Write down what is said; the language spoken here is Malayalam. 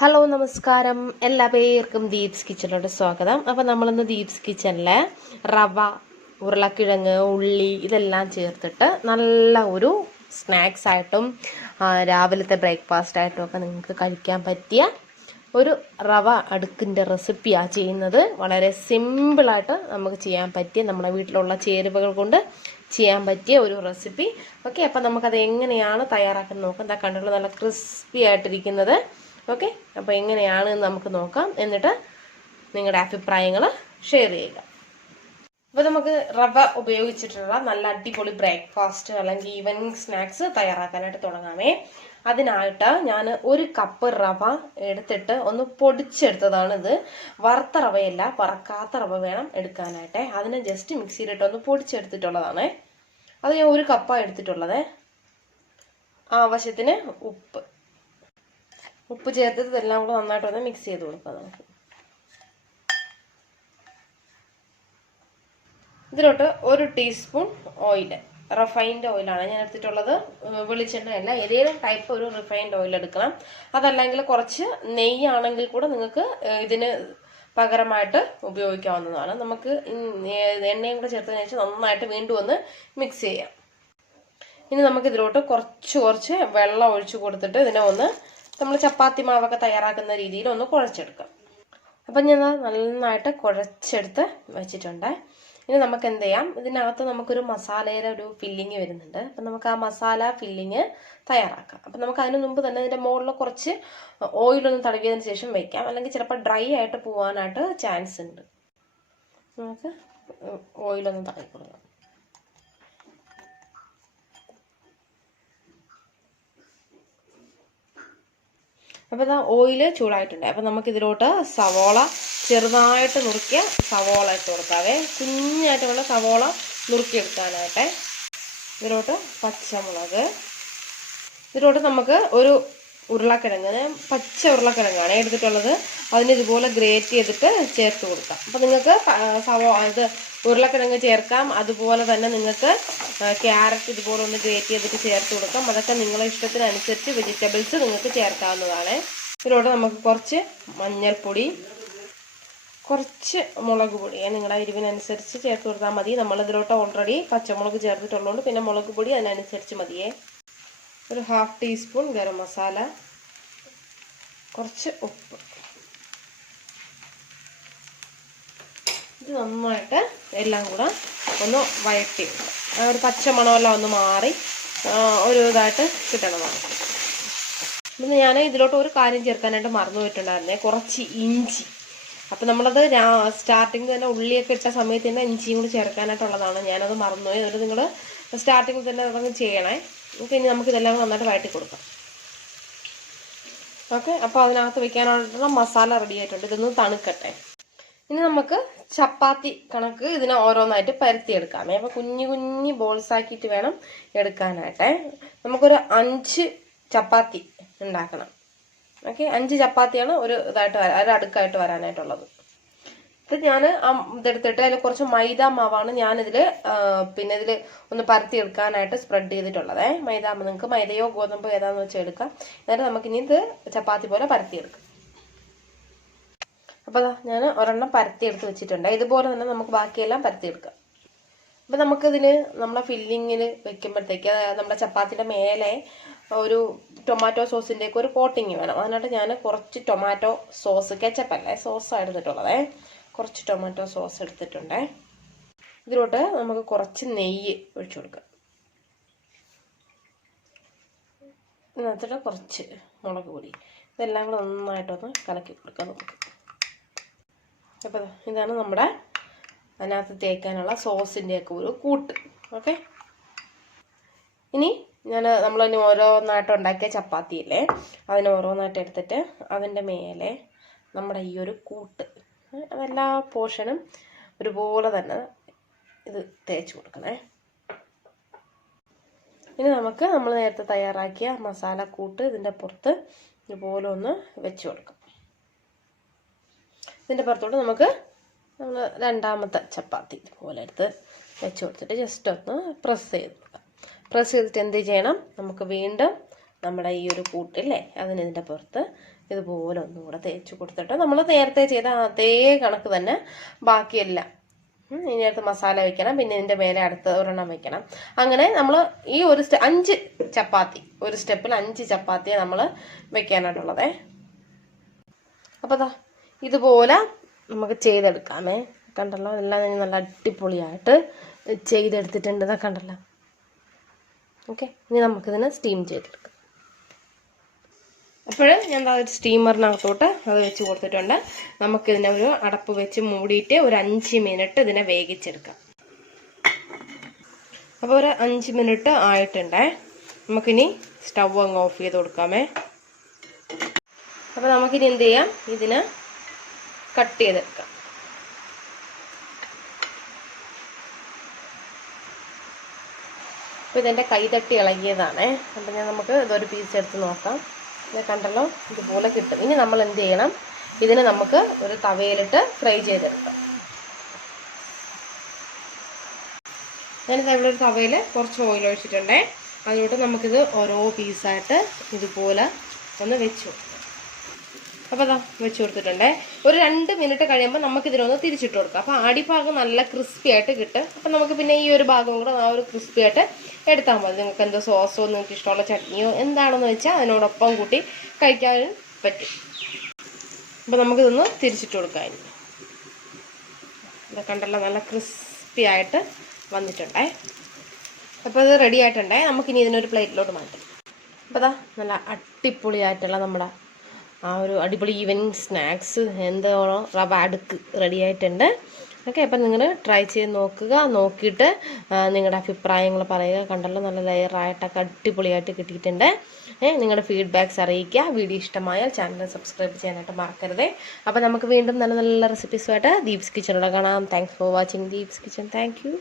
ഹലോ നമസ്കാരം, എല്ലാ പേർക്കും ദീപ്സ് കിച്ചണിലോട്ട് സ്വാഗതം. അപ്പോൾ നമ്മളിന്ന് ദീപ്സ് കിച്ചണിൽ റവ, ഉരുളക്കിഴങ്ങ്, ഉള്ളി ഇതെല്ലാം ചേർത്തിട്ട് നല്ല ഒരു സ്നാക്സ് ആയിട്ടും രാവിലത്തെ ബ്രേക്ക്ഫാസ്റ്റ് ആയിട്ടും ഒക്കെ നിങ്ങൾക്ക് കഴിക്കാൻ പറ്റിയ ഒരു റവ അടുക്കിൻ്റെ റെസിപ്പിയാണ് ചെയ്യുന്നത്. വളരെ സിമ്പിളായിട്ട് നമുക്ക് ചെയ്യാൻ പറ്റിയ നമ്മുടെ വീട്ടിലുള്ള ചേരുവകൾ കൊണ്ട് ചെയ്യാൻ പറ്റിയ ഒരു റെസിപ്പി. ഓക്കെ, അപ്പോൾ നമുക്കത് എങ്ങനെയാണ് തയ്യാറാക്കുന്നത് നോക്കാം. എന്താ കണ്ടുള്ള നല്ല ക്രിസ്പി ആയിട്ടിരിക്കുന്നത്. ഓക്കെ, അപ്പോൾ എങ്ങനെയാണ് നമുക്ക് നോക്കാം. എന്നിട്ട് നിങ്ങളുടെ അഭിപ്രായങ്ങൾ ഷെയർ ചെയ്യുക. അപ്പോൾ നമുക്ക് റവ ഉപയോഗിച്ചിട്ടുള്ള നല്ല അടിപൊളി ബ്രേക്ക്ഫാസ്റ്റ് അല്ലെങ്കിൽ ഈവനിങ് സ്നാക്സ് തയ്യാറാക്കാനായിട്ട് തുടങ്ങാമേ. അതിനായിട്ട് ഞാൻ 1 കപ്പ് റവ എടുത്തിട്ട് ഒന്ന് പൊടിച്ചെടുത്തതാണ്. ഇത് വറുത്ത റവയല്ല, വറക്കാത്ത റവ വേണം എടുക്കാനായിട്ട്. അതിനെ ജസ്റ്റ് മിക്സിയിലിട്ട് ഒന്ന് പൊടിച്ചെടുത്തിട്ടുള്ളതാണ്. അത് ഞാൻ 1 കപ്പാണ് എടുത്തിട്ടുള്ളത്. ആവശ്യത്തിന് ഉപ്പ് ചേർത്തിട്ട് ഇതെല്ലാം കൂടെ നന്നായിട്ടൊന്ന് മിക്സ് ചെയ്ത് കൊടുക്കാം. നമുക്ക് ഇതിലോട്ട് 1 ടീസ്പൂൺ ഓയിൽ, റിഫൈൻഡ് ഓയിലാണ് ഞാൻ എടുത്തിട്ടുള്ളത്. വെളിച്ചെണ്ണയല്ല, ഏതെങ്കിലും ടൈപ്പ് ഒരു റിഫൈൻഡ് ഓയിൽ എടുക്കണം. അതല്ലെങ്കിൽ കുറച്ച് നെയ്യാണെങ്കിൽ കൂടെ നിങ്ങൾക്ക് ഇതിന് പകരമായിട്ട് ഉപയോഗിക്കാവുന്നതാണ്. നമുക്ക് എണ്ണയും കൂടെ ചേർത്തതിന് ശേഷം നന്നായിട്ട് വീണ്ടും ഒന്ന് മിക്സ് ചെയ്യാം. ഇനി നമുക്ക് ഇതിലോട്ട് കുറച്ച് വെള്ളം ഒഴിച്ചു കൊടുത്തിട്ട് ഇതിനെ ഒന്ന് നമ്മൾ ചപ്പാത്തി മാവൊക്കെ തയ്യാറാക്കുന്ന രീതിയിൽ ഒന്ന് കുഴച്ചെടുക്കാം. അപ്പം ഞാൻ നന്നായിട്ട് കുഴച്ചെടുത്ത് വെച്ചിട്ടുണ്ട്. ഇനി നമുക്ക് എന്ത് ചെയ്യാം, ഇതിനകത്ത് നമുക്കൊരു മസാലയുടെ ഒരു ഫില്ലിങ് വരുന്നുണ്ട്. അപ്പം നമുക്ക് ആ മസാല ഫില്ലിങ് തയ്യാറാക്കാം. അപ്പം നമുക്ക് അതിന് മുമ്പ് തന്നെ ഇതിൻ്റെ മുകളിൽ കുറച്ച് ഓയിലൊന്ന് തടവിയതിന് ശേഷം വെക്കാം, അല്ലെങ്കിൽ ചിലപ്പോൾ ഡ്രൈ ആയിട്ട് പോകാനായിട്ട് ചാൻസ് ഉണ്ട്. നമുക്ക് ഓയിലൊന്ന് തടവി കൊടുക്കാം. അപ്പോൾ ഇതാ ഓയിൽ ചൂടായിട്ടുണ്ട്. അപ്പം നമുക്ക് ഇതിലോട്ട് സവോള ചെറുതായിട്ട് നുറുക്കിയ സവോള ഇട്ട് കൊടുക്കാവേ. കുഞ്ഞായിട്ട് വേണം സവോള നുറുക്കിയെടുക്കാനായിട്ട്. ഇതിലോട്ട് പച്ചമുളക്, ഇതിലോട്ട് നമുക്ക് ഒരു ഉരുളക്കിഴങ്ങ്, പച്ച ഉരുളക്കിഴങ്ങാണ് എടുത്തിട്ടുള്ളത്. അതിന് ഇതുപോലെ ഗ്രേറ്റ് ചെയ്തിട്ട് ചേർത്ത് കൊടുക്കാം. അപ്പം നിങ്ങൾക്ക് ഇത് ഉരുളക്കിഴങ്ങ് ചേർക്കാം. അതുപോലെ തന്നെ നിങ്ങൾക്ക് ക്യാരറ്റ് ഇതുപോലെ ഒന്ന് ഗ്രേറ്റ് ചെയ്തിട്ട് ചേർത്ത് കൊടുക്കാം. അതൊക്കെ നിങ്ങളുടെ ഇഷ്ടത്തിനനുസരിച്ച് വെജിറ്റബിൾസ് നിങ്ങൾക്ക് ചേർക്കാവുന്നതാണ്. ഇതിലോട്ട് നമുക്ക് കുറച്ച് മഞ്ഞൾപ്പൊടി, കുറച്ച് മുളക് പൊടി നിങ്ങളുടെ എരിവിനനുസരിച്ച് ചേർത്ത് കൊടുത്താൽ മതി. നമ്മളിതിലോട്ട് ഓൾറെഡി പച്ചമുളക് ചേർത്തിട്ടുള്ളതുകൊണ്ട് പിന്നെ മുളക് പൊടി അതിനനുസരിച്ച് മതിയേ. ഒരു 1/2 ടീസ്പൂൺ ഗരം മസാല, കുറച്ച് ഉപ്പ്. ഇത് നന്നായിട്ട് എല്ലാം കൂടെ ഒന്ന് വഴറ്റി വെക്കാം. ഒരു പച്ചമണമെല്ലാം ഒന്ന് മാറി ഒരു ഇതായിട്ട് കിട്ടണമാണ്. പിന്നെ ഞാൻ ഇതിലോട്ട് ഒരു കാര്യം ചേർക്കാനായിട്ട് മറന്നു പോയിട്ടുണ്ടായിരുന്നേ, കുറച്ച് ഇഞ്ചി. അപ്പം നമ്മളത് സ്റ്റാർട്ടിങ്ങിൽ തന്നെ ഉള്ളിയൊക്കെ ഇട്ട സമയത്ത് തന്നെ ഇഞ്ചിയും കൂടി ചേർക്കാനായിട്ടുള്ളതാണ്. ഞാനത് മറന്നുപോയി. അതുകൊണ്ട് നിങ്ങൾ സ്റ്റാർട്ടിങ്ങിൽ തന്നെ അതങ്ങ് ചെയ്യണേ. ഇനി നമുക്കിതെല്ലാം നന്നായിട്ട് വഴറ്റി കൊടുക്കാം. ഓക്കെ, അപ്പോൾ അതിനകത്ത് വെക്കാനായിട്ടുള്ള മസാല റെഡി ആയിട്ടുണ്ട്. ഇതൊന്ന് തണുക്കട്ടെ. ഇനി നമുക്ക് ചപ്പാത്തി കണക്ക് ഇതിനെ ഓരോന്നായിട്ട് പരത്തിയെടുക്കാമേ. അപ്പോൾ കുഞ്ഞു ബോൾസ് ആക്കിയിട്ട് വേണം എടുക്കാനായിട്ട്. നമുക്കൊരു 5 ചപ്പാത്തി ഉണ്ടാക്കണം. ഓക്കെ, 5 ചപ്പാത്തിയാണ് ഒരു അടുക്കായിട്ട് വരാനായിട്ടുള്ളത്. ഇത് ഞാൻ ഇതെടുത്തിട്ട് അതിൽ കുറച്ച് മൈദ മാവാണ് ഞാനിതിൽ പിന്നെ ഇതിൽ ഒന്ന് പരത്തിയെടുക്കാനായിട്ട് സ്പ്രെഡ് ചെയ്തിട്ടുള്ളത്. മൈദാമാവ് നിങ്ങൾക്ക് മൈദയോ ഗോതമ്പോ ഏതാണെന്ന് വെച്ചാൽ എടുക്കാം. എന്നിട്ട് നമുക്കിനി ഇത് ചപ്പാത്തി പോലെ പരത്തിയെടുക്കാം. അപ്പോൾ ഞാൻ ഒരെണ്ണം പരത്തിയെടുത്ത് വെച്ചിട്ടുണ്ട്. ഇതുപോലെ തന്നെ നമുക്ക് ബാക്കിയെല്ലാം പരത്തിയെടുക്കാം. അപ്പം നമുക്കിതിന് നമ്മളെ ഫില്ലിങ്ങിൽ വെക്കുമ്പോഴത്തേക്ക് നമ്മുടെ ചപ്പാത്തിയുടെ മേലെ ഒരു ടൊമാറ്റോ സോസിൻ്റെയൊക്കെ ഒരു കോട്ടിങ് വേണം. അതിനായിട്ട് ഞാൻ കുറച്ച് ടൊമാറ്റോ സോസ്, കെച്ചപ്പല്ലേ, സോസാണ് എടുത്തിട്ടുള്ളത്. കുറച്ച് ടൊമാറ്റോ സോസ് എടുത്തിട്ടുണ്ട്. ഇതിലോട്ട് നമുക്ക് കുറച്ച് നെയ്യ് ഒഴിച്ചു കൊടുക്കാം. എന്നിട്ട് കുറച്ച് മുളക് പൊടി, ഇതെല്ലാം കൂടെ നന്നായിട്ടൊന്ന് കലക്കി കൊടുക്കാം നമുക്ക്. അപ്പോൾ ഇതാണ് നമ്മുടെ അതിനകത്ത് തേക്കാനുള്ള സോസിൻ്റെയൊക്കെ ഒരു കൂട്ട്. ഓക്കെ, ഇനി നമ്മളിനി ഓരോന്നായിട്ട് ഉണ്ടാക്കിയ ചപ്പാത്തിയില്ലേ, അതിന് ഓരോന്നായിട്ട് എടുത്തിട്ട് അതിൻ്റെ മേലെ നമ്മുടെ ഈ ഒരു കൂട്ട് അതെല്ലാ പോർഷനും ഒരുപോലെ തന്നെ ഇത് തേച്ച് കൊടുക്കണേ. ഇനി നമുക്ക് നമ്മൾ നേരത്തെ തയ്യാറാക്കിയ മസാല കൂട്ട് ഇതിൻ്റെ പുറത്ത് ഇതുപോലെ ഒന്ന് വെച്ച് കൊടുക്കാം. ഇതിൻ്റെ പുറത്തോട്ട് നമുക്ക് രണ്ടാമത്തെ ചപ്പാത്തി ഇതുപോലെ എടുത്ത് വെച്ച് കൊടുത്തിട്ട് ജസ്റ്റ് ഒന്ന് പ്രസ് ചെയ്ത് കൊടുക്കാം. പ്രസ് ചെയ്തിട്ട് എന്ത് ചെയ്യണം, നമുക്ക് വീണ്ടും നമ്മുടെ ഈ ഒരു കൂട്ടില്ലേ അതിന് ഇതിൻ്റെ പുറത്ത് ഇതുപോലെ ഒന്നും കൂടെ തേച്ച് കൊടുത്തിട്ട് നമ്മൾ നേരത്തെ ചെയ്ത അതേ കണക്ക് തന്നെ ബാക്കിയെല്ലാം ഇനി അടുത്ത് മസാല വെക്കണം. പിന്നെ ഇതിൻ്റെ മേലെ അടുത്ത ഒരെണ്ണം വെക്കണം. അങ്ങനെ നമ്മൾ ഈ ഒരു 5 ചപ്പാത്തി, ഒരു സ്റ്റെപ്പിൽ 5 ചപ്പാത്തിയെ നമ്മൾ വെക്കാനായിട്ടുള്ളതേ. അപ്പോൾ ഇതുപോലെ നമുക്ക് ചെയ്തെടുക്കാമേ. കണ്ടല്ലോ, എല്ലാം നല്ല അടിപൊളിയായിട്ട് ചെയ്തെടുത്തിട്ടുണ്ട്. ഇതാ കണ്ടല്ലോ. ഓക്കെ, ഇനി നമുക്കിതിനെ സ്റ്റീം ചെയ്തെടുക്കാം. അപ്പോൾ ഞാൻ ഒരു സ്റ്റീമറിനകത്തോട്ട് അത് വെച്ച് കൊടുത്തിട്ടുണ്ട്. നമുക്കിതിനെ ഒരു അടപ്പ് വെച്ച് മൂടിയിട്ട് ഒരു 5 മിനിറ്റ് ഇതിനെ വേവിച്ചെടുക്കാം. അപ്പോൾ ഒരു 5 മിനിറ്റ് ആയിട്ടുണ്ടേ. നമുക്കിനി സ്റ്റവ് അങ്ങ് ഓഫ് ചെയ്ത് കൊടുക്കാമേ. അപ്പോൾ നമുക്കിനി എന്ത് ചെയ്യാം, ഇതിനെ കട്ട് ചെയ്തെടുക്കാം. അപ്പോൾ ഇതെൻ്റെ കൈ തട്ടി ഇളകിയതാണേ. അപ്പം നമുക്ക് ഇതൊരു പീസ് എടുത്ത് നോക്കാം. ഇത് കണ്ടല്ലോ, ഇതുപോലെ കിട്ടും. ഇനി നമ്മൾ എന്ത് ചെയ്യണം, ഇതിനെ നമുക്ക് ഒരു തവയിലിട്ട് ഫ്രൈ ചെയ്തെടുക്കാം. ഞാനിത് ഇവിടെ ഒരു തവയിൽ കുറച്ച് ഓയിൽ ഒഴിച്ചിട്ടുണ്ടേ. അതിലോട്ട് നമുക്കിത് ഓരോ പീസായിട്ട് ഇതുപോലെ ഒന്ന് വെച്ചു. അപ്പോൾ വെച്ച് കൊടുത്തിട്ടുണ്ടേ. ഒരു 2 മിനിറ്റ് കഴിയുമ്പോൾ നമുക്കിതിനൊന്ന് തിരിച്ചിട്ട് കൊടുക്കാം. അപ്പോൾ അടിഭാഗം നല്ല ക്രിസ്പി ആയിട്ട് കിട്ടും. അപ്പം നമുക്ക് പിന്നെ ഈ ഒരു ഭാഗം കൂടെ ആ ഒരു ക്രിസ്പി ആയിട്ട് എടുത്താൽ മതി. നിങ്ങൾക്ക് എന്തോ സോസോ നിങ്ങൾക്ക് ഇഷ്ടമുള്ള ചട്നിയോ എന്താണെന്ന് വെച്ചാൽ അതിനോടൊപ്പം കൂട്ടി കഴിക്കാനും പറ്റും. അപ്പോൾ നമുക്കിതൊന്ന് തിരിച്ചിട്ട് കൊടുക്കാം. ഇത് കണ്ടല്ലോ, നല്ല ക്രിസ്പി ആയിട്ട് വന്നിട്ടുണ്ടേ. അപ്പോൾ ഇത് റെഡി ആയിട്ടുണ്ടേ. നമുക്കിനി ഇതിനൊരു പ്ലേറ്റിലോട്ട് മാറ്റാം. അപ്പോൾ നല്ല അടിപൊളിയായിട്ടുള്ള നമ്മുടെ ആ ഒരു അടിപൊളി ഈവനിങ് സ്നാക്സ് എന്താണോ റവ അടുക്ക് റെഡി ആയിട്ടുണ്ട്. ഓക്കെ, അപ്പം നിങ്ങൾ ട്രൈ ചെയ്ത് നോക്കുക. നോക്കിയിട്ട് നിങ്ങളുടെ അഭിപ്രായങ്ങൾ പറയുക. കണ്ടല്ലോ, നല്ല ലെയറായിട്ടൊക്കെ അടിപൊളിയായിട്ട് കിട്ടിയിട്ടുണ്ട്. നിങ്ങളുടെ ഫീഡ്ബാക്ക്സ് അറിയിക്കുക. വീഡിയോ ഇഷ്ടമായാൽ ചാനൽ സബ്സ്ക്രൈബ് ചെയ്യാനായിട്ട് മറക്കരുത്. അപ്പോൾ നമുക്ക് വീണ്ടും നല്ല നല്ല റെസിപ്പീസുമായിട്ട് ദീപ്സ് കിച്ചണിലൂടെ കാണാം. Thanks for watching Deep's kitchen. Thank you.